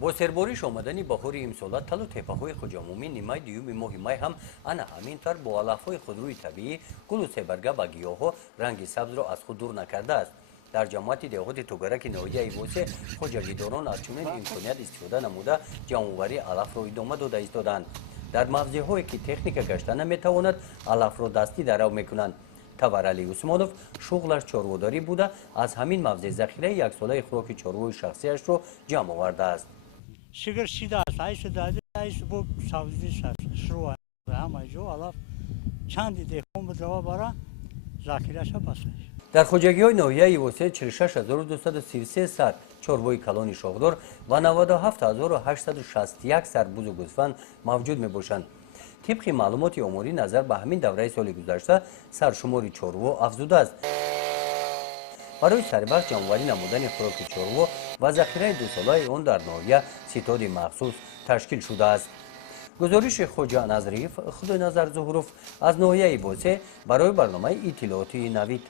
با سرباریش آمدن بهار امسال تل و تپه‌های خود-عمومی نیمه دیوم ماه می هم انا همینطور با علف‌های خودروی طبیعی گل و سبرگه و گیاها رنگ سبز را از خود دور نکرده است. در جماعت دهات توگرک ناحیه ایوسه خواجگیداران از چنین امکانیت استفاده نموده جمع‌آوری علف را ادامه داده ایستادند. در موضع‌هایی که تکنیک گشته نمیتواند علف را دستی درو میکنند. تورعلی عثمانов شغلش چاروداری بوده از همین موضع ذخیره یک ساله خوراک چاروی شخصیش را جمع آورده است. شگر شیده است، ایش داده، ایش با سبزیش شروع همه جو علف چندی دکون بدروا برا ذخیره‌اش بسش. در خواجگی‌های ناحیه ایوسه 46233 سر چاروی کلان شاخدار و 97861 سر بز و گوسفند موجود میباشند. طبق معلومات آماری نظر به همین دوره سال گذشته سرشمار چاروا افزوده است. برای سربست جمع‌آوری نمودن خوراک چاروا و ذخیره دو ساله آن در ناحیه ستاد مخصوص تشکیل شده است. گزارش خواجه نظریف خود نظر ظهروف از ناحیه ایوسه برای برنامه اطلاعاتی نوید.